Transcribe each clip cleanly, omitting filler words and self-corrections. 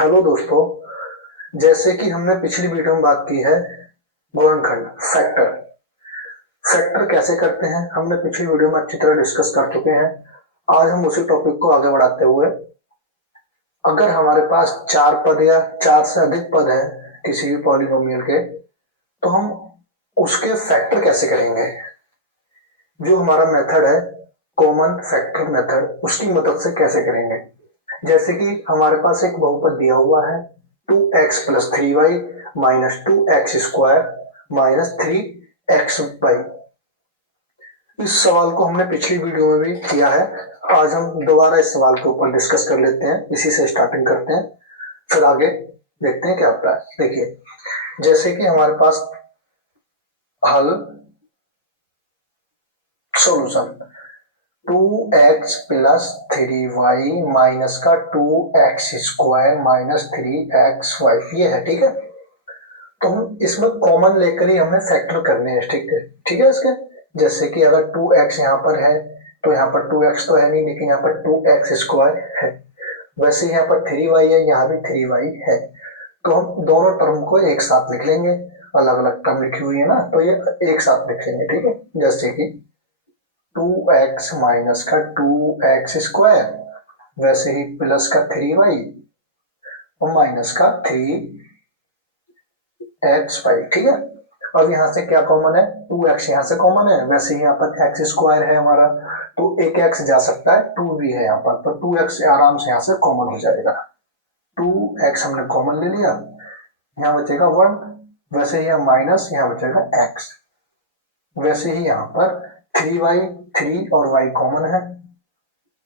Hello दोस्तों। जैसे कि हमने पिछली वीडियो में बात की है गुणनखंड फैक्टर। फैक्टर कैसे करते हैं हमने पिछली वीडियो में अच्छी तरह डिस्कस कर चुके हैं। आज हम उसी टॉपिक को आगे बढ़ाते हुए, अगर हमारे पास चार पद या चार से अधिक पद है किसी भी पॉलिनोमियल के, तो हम उसके फैक्टर कैसे करेंगे। जो हमारा मेथड है कॉमन फैक्टर मेथड, उसकी मदद से कैसे करेंगे। जैसे कि हमारे पास एक बहुपद दिया हुआ है 2x+3y -2x² -3xy। इस सवाल को हमने पिछली वीडियो में भी किया है। आज हम दोबारा इस सवाल के ऊपर डिस्कस कर लेते हैं, इसी से स्टार्टिंग करते हैं, फिर आगे देखते हैं क्या होता है। देखिए, जैसे कि हमारे पास हल सॉल्यूशन 2x+3y माइनस का 2x² -3xy ये है, ठीक है। तो हम इसमें कॉमन लेकर ही हमने फैक्टर करने हैं, ठीक है, ठीक है इसके। जैसे कि अगर 2x यहाँ पर है तो यहाँ पर 2x तो है नहीं, लेकिन यहाँ पर 2x² है। वैसे यहाँ पर 3y है, यहाँ भी 3y है। तो हम दोनों टर्म को एक साथ लिख लेंगे। अलग अलग टर्म लिखी हुई है ना, तो ये एक साथ लिख लेंगे, ठीक है। जैसे कि 2x माइनस का 2x², वैसे ही प्लस का 3y और माइनस का 3xy, ठीक है। अब यहाँ से क्या कॉमन है, 2x यहाँ से कॉमन है, वैसे ही यहाँ पर x² है हमारा, तो एक x जा सकता है, 2 भी है यहाँ पर, तो 2x आराम से यहाँ से कॉमन हो जाएगा। 2x हमने कॉमन ले लिया, यहाँ बचेगा 1, वैसे ही यहाँ माइनस, यहाँ बचेगा x। वैसे ही यहाँ पर 3y, 3 और y कॉमन है,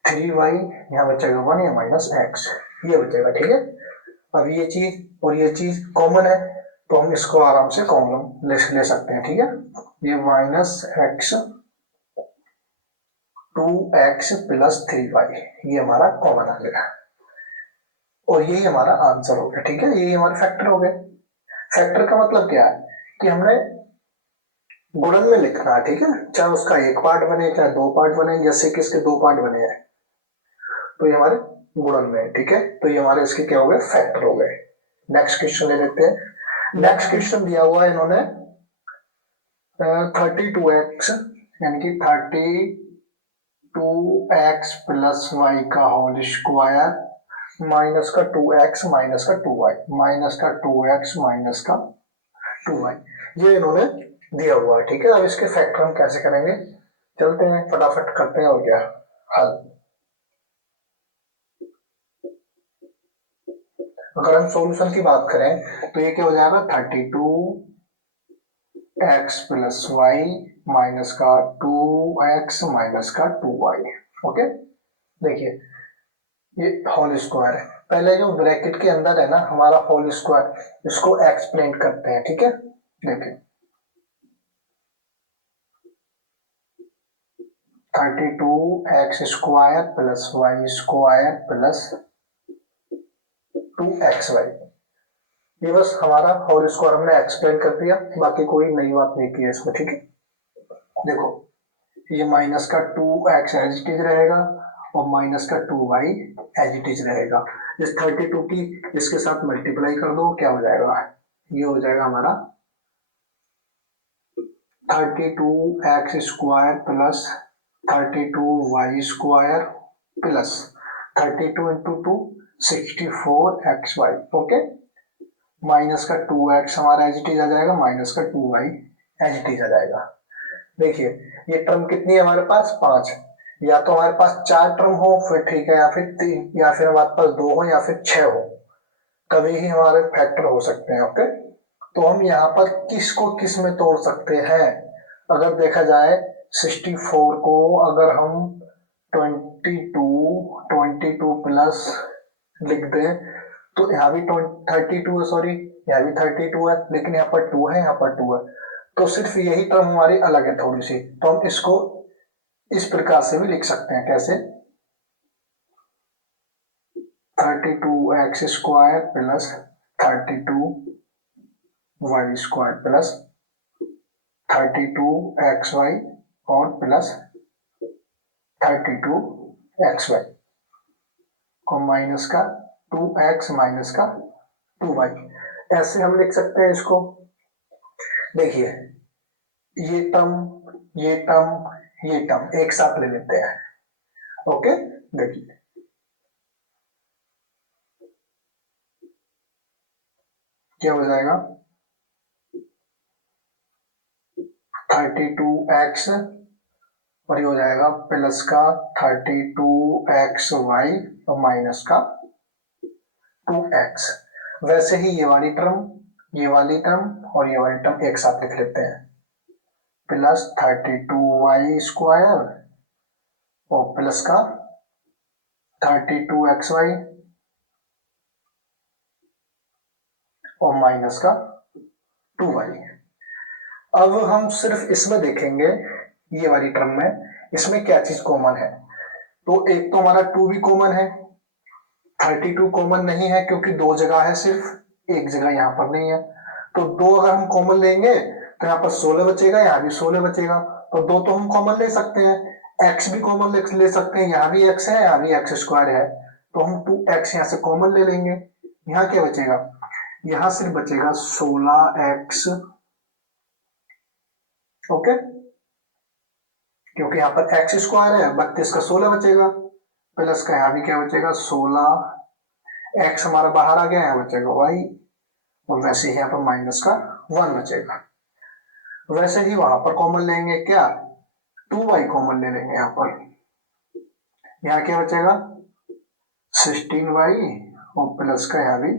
3y यहाँ बचेगा 1 या माइनस x, ये बचेगा, ठीक है। अब ये चीज और ये चीज कॉमन है, तो हम इसको आराम से कॉमन ले सकते हैं, ठीक है। ये -x 2x+3y ये हमारा कॉमन आ गया, और यही हमारा आंसर हो गया, ठीक है। यही हमारे फैक्टर हो गए। फैक्टर का मतलब क्या है कि हमने गुणन में लिखना है, ठीक है, चाहे उसका एक पार्ट बने चाहे दो पार्ट बने। जैसे कि इसके दो पार्ट बने हैं तो ये हमारे गुणन में है, ठीक है। तो ये हमारे इसके क्या हो गए, फैक्टर हो गए। नेक्स्ट क्वेश्चन ले लेते हैं। नेक्स्ट क्वेश्चन दिया हुआ है इन्होंने 32x यानी कि 32x+y का होल स्क्वायर माइनस का 2x माइनस का 2y माइनस का 2x माइनस का 2y, ये इन्होंने दिया हुआ है, ठीक है। अब इसके फैक्टर हम कैसे करेंगे, चलते हैं फटाफट करते हैं। और क्या हल, अगर हम सॉल्यूशन की बात करें तो ये क्या हो जाएगा, 32x+y माइनस का 2x माइनस का 2y। ओके, देखिए ये होल स्क्वायर है। पहले जो ब्रैकेट के अंदर है ना हमारा होल स्क्वायर, इसको एक्सप्लेन करते हैं, ठीक है। देखिए 32x² + y² + 2xy, ये बस हमारा होल स्क्वायर हमने एक्सप्लेन कर दिया, बाकी कोई नई बात नहीं की है इसमें, ठीक है। देखो ये माइनस का 2x एज इट इज रहेगा और माइनस का 2y एज इट इज रहेगा। इस 32 की इसके साथ मल्टीप्लाई कर दो, क्या हो जाएगा, ये हो जाएगा हमारा 32x² + 32y² + 32 × 2 64xy। Okay, minus का 2x हमारा एज इट इज आ जाएगा, माइनस का 2y एज इट इज आ जाएगा। देखिए ये टर्म कितनी है हमारे पास, 5। या तो हमारे पास 4 टर्म हो फिर ठीक है, या फिर 3, या फिर हमारे पास 2 हो या फिर 6 हो, कभी ही हमारे फैक्टर हो सकते हैं। ओके, तो हम यहाँ पर किस को किस में तोड़ सकते हैं। अगर देखा जाए 64 को अगर हम 22 प्लस लिख दें तो यहाँ भी 32 है, सॉरी यहाँ भी 32 है, लेकिन यहाँ पर 2 है, यहाँ पर 2 है, तो सिर्फ यही टर्म हमारी अलग है थोड़ी सी। तो हम इसको इस प्रकार से भी लिख सकते हैं, कैसे, 32x² + 32y² + 32xy और प्लस 32xy और माइनस का 2x माइनस का 2y। ऐसे हम लिख सकते हैं इसको। देखिए ये टर्म ये टर्म ये टर्म एक साथ ले लेते हैं। ओके, देखिए क्या हो जाएगा, 32x और ये हो जाएगा प्लस का 32xy और माइनस का 2x। वैसे ही ये वाली टर्म और ये वाली टर्म एक साथ लिख लेते हैं, प्लस 32y स्क्वायर और प्लस का 32xy और माइनस का 2y। अब हम सिर्फ इसमें देखेंगे, ये वाली टर्म में इसमें क्या चीज कॉमन है। तो एक तो हमारा 2 भी कॉमन है, 32 कॉमन नहीं है क्योंकि दो जगह है, सिर्फ एक जगह यहाँ पर नहीं है। तो दो अगर हम कॉमन लेंगे तो यहाँ पर 16 बचेगा, यहाँ भी 16 बचेगा। तो दो तो हम कॉमन ले सकते हैं, x भी कॉमन ले सकते हैं, यहाँ भी x है यहाँ भी x स्क्वायर है, तो हम 2x यहाँ से कॉमन ले लेंगे। यहाँ क्या बचेगा, यहाँ सिर्फ बचेगा 16x। ओके, क्योंकि यहाँ पर x स्क्वायर है, 32 का 16 बचेगा, प्लस का यहाँ भी क्या बचेगा 16, x हमारा बाहर आ गया, यहाँ बचेगा y और वैसे ही यहाँ पर माइनस का 1 बचेगा। वैसे ही वहां पर कॉमन लेंगे, क्या 2y कॉमन ले लेंगे यहाँ पर, यहाँ क्या बचेगा 16y और प्लस का यहाँ भी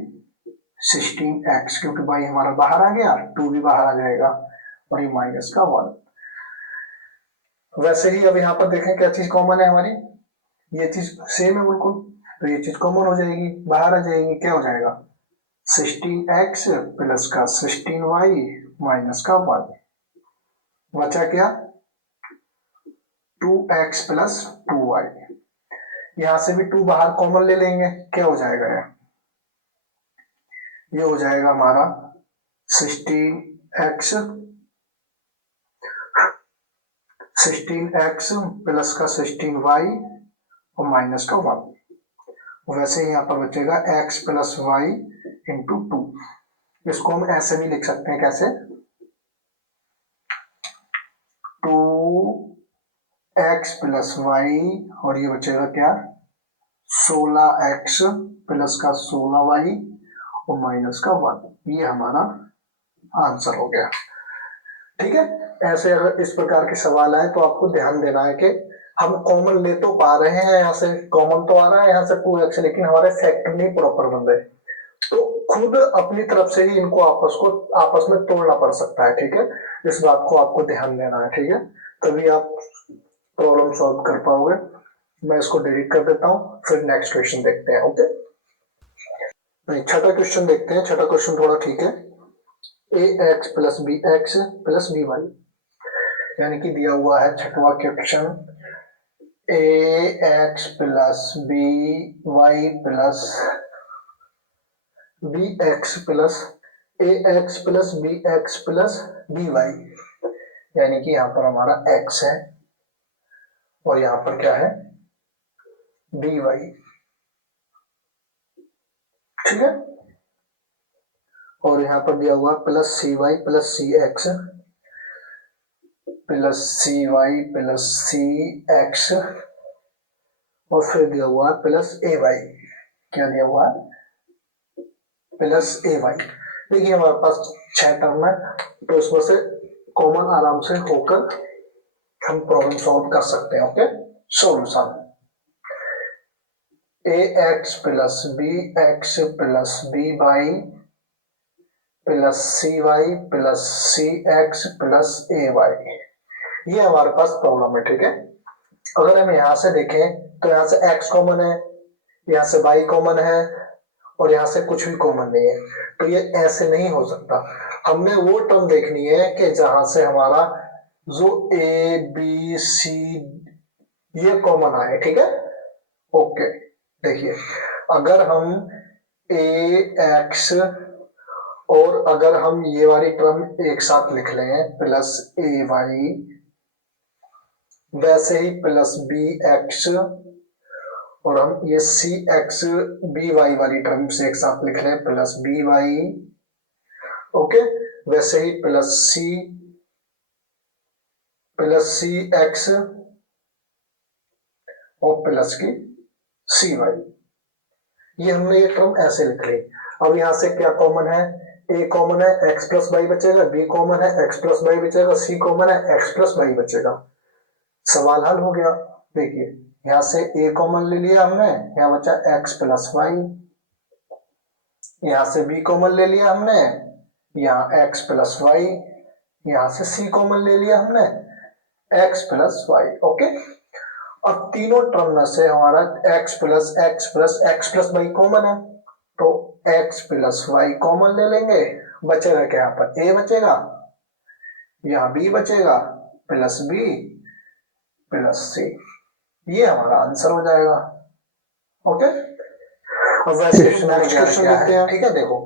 16x, क्योंकि y हमारा बाहर आ गया, 2 भी बाहर आ जाएगा और ये माइनस का 1। वैसे ही अब यहाँ पर देखें क्या चीज कॉमन है हमारी, ये चीज सेम है बिल्कुल, तो ये चीज कॉमन हो जाएगी, बाहर आ जाएगी, क्या हो जाएगा 16x प्लस का 16y माइनस का 1। बचा क्या 2x प्लस 2y। यहां से भी 2 बाहर कॉमन ले लेंगे, क्या हो जाएगा ये हो जाएगा हमारा 16x प्लस का 16y और माइनस का 1। वैसे ही यहाँ पर बचेगा x प्लस वाई इंटू 2। इसको हम ऐसे भी लिख सकते हैं, कैसे 2x प्लस वाई और ये बचेगा क्या 16x प्लस का 16y और माइनस का 1। ये हमारा आंसर हो गया। ठीक है, ऐसे अगर इस प्रकार के सवाल आए तो आपको ध्यान देना है कि हम कॉमन ले तो पा रहे हैं, यहाँ से कॉमन तो आ रहा है यहाँ से 2x, लेकिन हमारे फैक्टर नहीं प्रॉपर बन रहे, तो खुद अपनी तरफ से ही इनको आपस में तोड़ना पड़ सकता है। ठीक है, इस बात को आपको ध्यान देना है। ठीक है, तभी आप प्रॉब्लम सॉल्व कर पाओगे। मैं इसको डिलीट कर देता हूँ, फिर नेक्स्ट क्वेश्चन देखते हैं। ओके, छठा क्वेश्चन देखते हैं। छठा क्वेश्चन थोड़ा ठीक है, ax plus B X plus B Y, यानी कि दिया हुआ है छठवा question ax plus B Y plus B X plus ax plus B X plus B Y, यानी कि यहाँ पर हमारा x है और यहाँ पर क्या है बी वाई। ठीक है, और यहाँ पर दिया हुआ plus C Y plus C X plus C Y plus C X और फिर दिया हुआ प्लस ए वाई। क्या दिया हुआ प्लस ए वाई। देखिए हमारे पास 6 टर्म है, तो इसमें से कॉमन आराम से होकर हम प्रॉब्लम सॉल्व कर सकते हैं। Okay, solution ax plus B X plus B Y plus C Y plus C X plus A Y, ये हमारे पास प्रॉब्लम है। ठीक है, अगर हम यहां से देखें तो यहां से x कॉमन है, यहां से y कॉमन है और यहां से कुछ भी कॉमन नहीं है, तो ये ऐसे नहीं हो सकता। हमने वो टर्म देखनी है कि जहां से हमारा जो a b c ये कॉमन आए। ठीक है, ओके, देखिए अगर हम ax और अगर हम ये वाली टर्म एक साथ लिख लें प्लस ए वाई, वैसे ही प्लस बी एक्स और हम ये सी एक्स बी वाई वाली टर्म से एक साथ लिख रहे हैं प्लस बी वाई, ओके। वैसे ही प्लस सी एक्स और प्लस की सी वाई, ये हमने ये टर्म ऐसे लिख ली। अब यहां से क्या कॉमन है, ए कॉमन है, एक्स प्लस वाई बचेगा, बी कॉमन है, एक्स प्लस वाई बचेगा, सी कॉमन है, एक्स प्लस वाई बचेगा। सवाल हल हो गया। देखिए यहां से ए कॉमन ले लिया हमने, यहाँ बचा एक्स प्लस वाई। यहां से बी कॉमन ले लिया हमने, यहाँ एक्स प्लस वाई। यहां से सी कॉमन ले लिया हमने, एक्स प्लस वाई, ओके। अब तीनों टर्म में से हमारा एक्स प्लस वाई कॉमन है, तो एक्स प्लस वाई कॉमन ले लेंगे। बचेगा क्या, यहाँ पर ए बचेगा, यहाँ बी बचेगा, प्लस बी प्लस सी, ये हमारा आंसर हो जाएगा, ओके। अब वैसे नेक्स्ट क्वेश्चन देखते हैं, ठीक है। देखो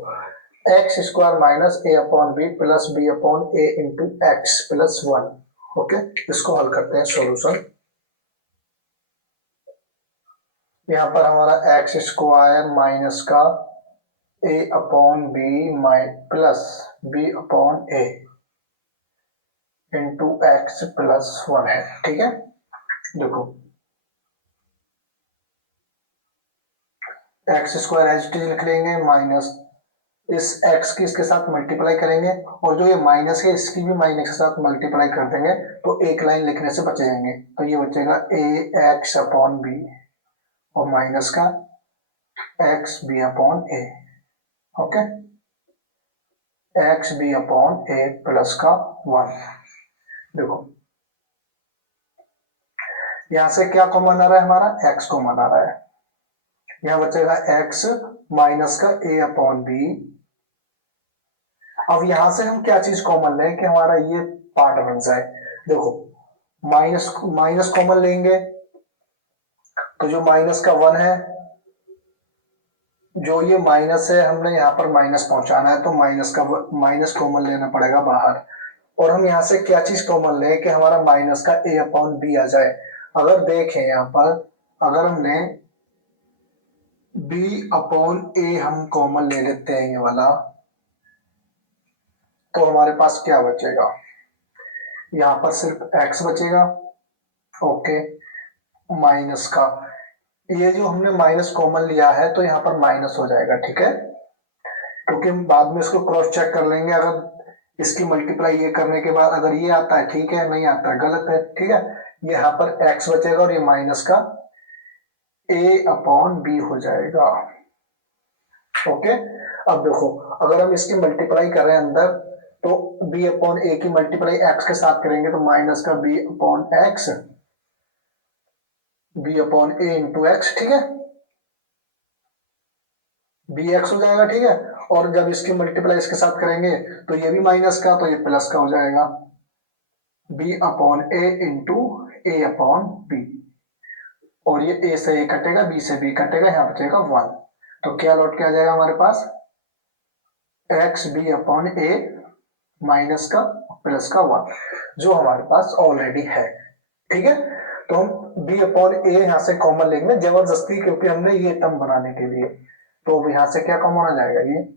X square minus A upon B plus B upon A into X plus one, okay. इसको हल करते हैं, सॉल्यूशन। यहाँ पर हमारा एक्स स्क्वायर माइनस का A upon B plus B upon A into X plus one है, ठीक है। देखो एक्स स्क्वायर एच टी लिख लेंगे, माइनस इस एक्स की इसके साथ मल्टीप्लाई करेंगे, और जो ये माइनस है इसकी भी माइनस के साथ मल्टीप्लाई कर देंगे, तो एक लाइन लिखने से बच जाएंगे। तो ये बचेगा ए एक्स अपॉन बी और माइनस का एक्स बी अपॉन ए, ओके। एक्स बी अपॉन ए प्लस का वन। देखो यहां से क्या कॉमन आ रहा है, हमारा एक्स कॉमन आ रहा है। यहां बचेगा एक्स माइनस का ए अपॉन बी। अब यहां से हम क्या चीज कॉमन लें कि हमारा ये पार्ट बन जाए। देखो माइनस माइनस कॉमन लेंगे, तो जो माइनस का वन है, जो ये माइनस है हमने यहाँ पर माइनस पहुंचाना है, तो माइनस कॉमन लेना पड़ेगा बाहर। और हम यहाँ से क्या चीज कॉमन लें कि हमारा माइनस का ए अपॉन बी आ जाए। अगर देखें यहाँ पर, अगर हमने बी अपॉन ए हम कॉमन ले लेते हैं ये वाला, तो हमारे पास क्या बचेगा, यहाँ पर सिर्फ एक्स बचेगा, ओके। माइनस का ये जो हमने माइनस कॉमन लिया है, तो यहाँ पर माइनस हो जाएगा, ठीक है। क्योंकि हम बाद में इसको क्रॉस चेक कर लेंगे, अगर इसकी मल्टीप्लाई ये करने के बाद अगर ये आता है ठीक है, नहीं आता है गलत है, ठीक है। ये यहाँ पर एक्स बचेगा और ये माइनस का ए अपॉन बी हो जाएगा, ओके। अब देखो अगर हम इसकी मल्टीप्लाई कर रहे हैं अंदर, तो बी अपॉन ए की मल्टीप्लाई एक्स के साथ करेंगे, तो माइनस का B upon X, B upon A into X, ठीक है। बी एक्स हो जाएगा, ठीक है। और जब इसकी मल्टीप्लाई इसके साथ करेंगे, तो ये भी माइनस का, तो ये प्लस का हो जाएगा, B upon A into A upon B. और ये ए से ए कटेगा, बी से बी कटेगा, यहाँ बचेगा वन। तो क्या लौट के आ जाएगा हमारे पास, एक्स बी अपॉन ए माइनस का प्लस का वन, जो हमारे पास ऑलरेडी है, ठीक है। तो हम बी अपॉन ए यहां से कॉमन लेंगे जबरदस्ती, क्योंकि हमने ये टर्म बनाने के लिए। तो यहां से क्या कॉमन आ जाएगा, ये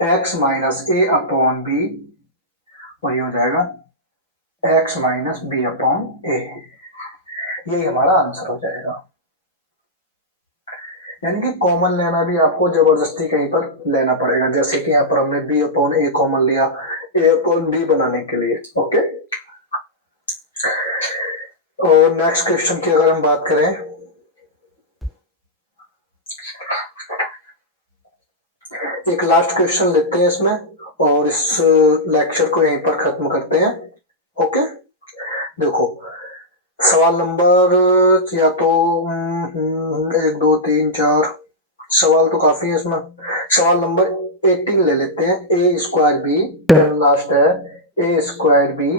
x minus A upon B, और ये हो जाएगा एक्स माइनस बी अपॉन ए, यही हमारा आंसर हो जाएगा। यानी कि कॉमन लेना भी आपको जबरदस्ती कहीं पर लेना पड़ेगा, जैसे कि यहाँ पर हमने बी अपॉन ए कॉमन लिया ए अपॉन बी बनाने के लिए, ओके। और नेक्स्ट क्वेश्चन की अगर हम बात करें, एक लास्ट क्वेश्चन लेते हैं इसमें, और इस लेक्चर को यहीं पर खत्म करते हैं, ओके। देखो सवाल नंबर या तो 1 2 3 4 सवाल तो काफी है इसमें। सवाल नंबर 18 ले लेते हैं, ए स्क्वायर बी, लास्ट है, A square B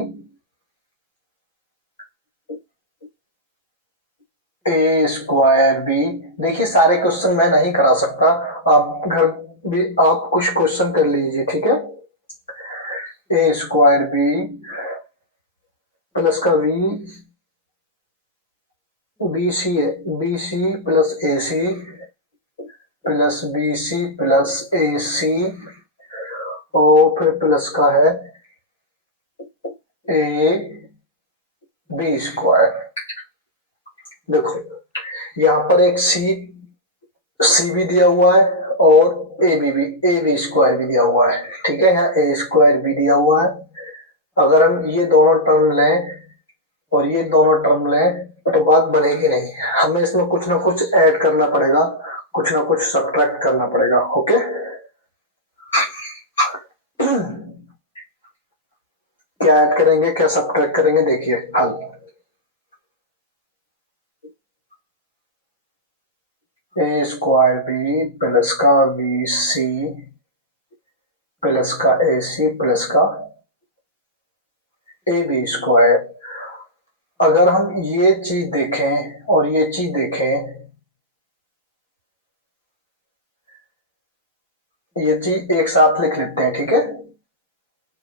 A square B. देखिए सारे क्वेश्चन मैं नहीं करा सकता, आप घर भी आप कुछ क्वेश्चन कर लीजिए, ठीक है। ए स्क्वायर बी प्लस का वी बी सी है, B C plus A C plus B C plus A C और फिर प्लस का है ए बी स्क्वायर। देखो यहाँ पर एक सी सी भी दिया हुआ है और ए बी स्क्वायर भी दिया हुआ है, ठीक है। यहाँ ए स्क्वायर भी दिया हुआ है। अगर हम ये दोनों टर्म लें और ये दोनों टर्म लें तो बात बनेगी नहीं, हमें इसमें कुछ ना कुछ ऐड करना पड़ेगा, कुछ ना कुछ सब्ट्रैक्ट करना पड़ेगा। ओके क्या ऐड करेंगे, क्या सब्ट्रैक्ट करेंगे, देखिए हल। ए स्क्वायर बी प्लस का बी सी प्लस का ए सी प्लस का ए बी स्क्वायर। अगर हम ये चीज देखें और ये चीज देखें, ये चीज एक साथ लिख लेते हैं, ठीक है।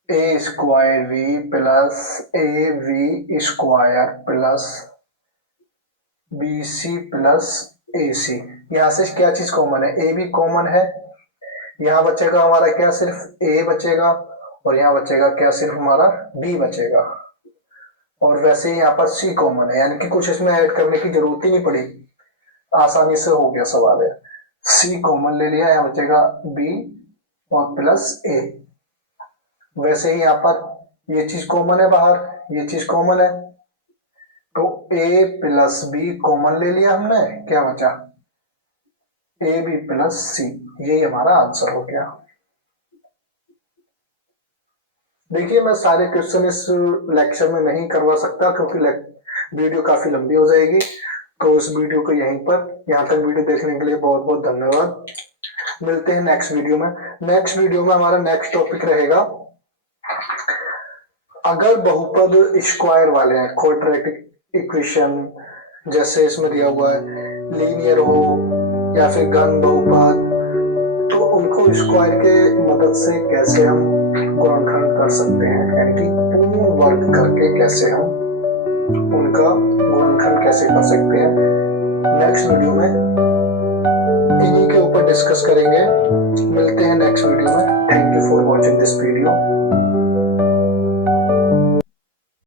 A square V plus A V square plus B C plus A C. यहां से क्या चीज कॉमन है, ए भी कॉमन है। यहाँ बचेगा हमारा क्या, सिर्फ ए बचेगा और यहाँ बचेगा क्या, सिर्फ हमारा बी बचेगा। और वैसे ही यहाँ पर सी कॉमन है, यानी कि कुछ इसमें ऐड करने की जरूरत ही नहीं पड़ी, आसानी से हो गया सवाल है। सी कॉमन ले लिया, यहाँ बचेगा बी और प्लस ए। वैसे ही यहाँ पर ये चीज कॉमन है बाहर, ये चीज कॉमन है, तो ए प्लस बी कॉमन ले लिया हमने, क्या बचा ए बी प्लस सी। यही हमारा आंसर हो गया। देखिए मैं सारे क्वेश्चन इस लेक्चर में नहीं करवा सकता क्योंकि वीडियो काफी लंबी हो जाएगी, तो इस वीडियो को यहीं पर, यहाँ तक वीडियो देखने के लिए बहुत बहुत धन्यवाद। मिलते हैं नेक्स्ट वीडियो में। नेक्स्ट वीडियो में हमारा नेक्स्ट टॉपिक रहेगा, अगर बहुपद स्क्वायर वाले हैं, क्वाड्रेटिक इक्वेशन जैसे इसमें दिया हुआ है, लीनियर हो या फिर घन बहुपद, तो उनको स्क्वायर के मदद से कैसे हम गुणनखंड कर सकते हैं, यानी कि पूर्ण वर्ग करके कैसे हम उनका गुणनखंड कैसे कर सकते हैं, नेक्स्ट वीडियो में इन्हीं के ऊपर डिस्कस करेंगे। मिलते हैं नेक्स्ट वीडियो में। Thank you for watching this video.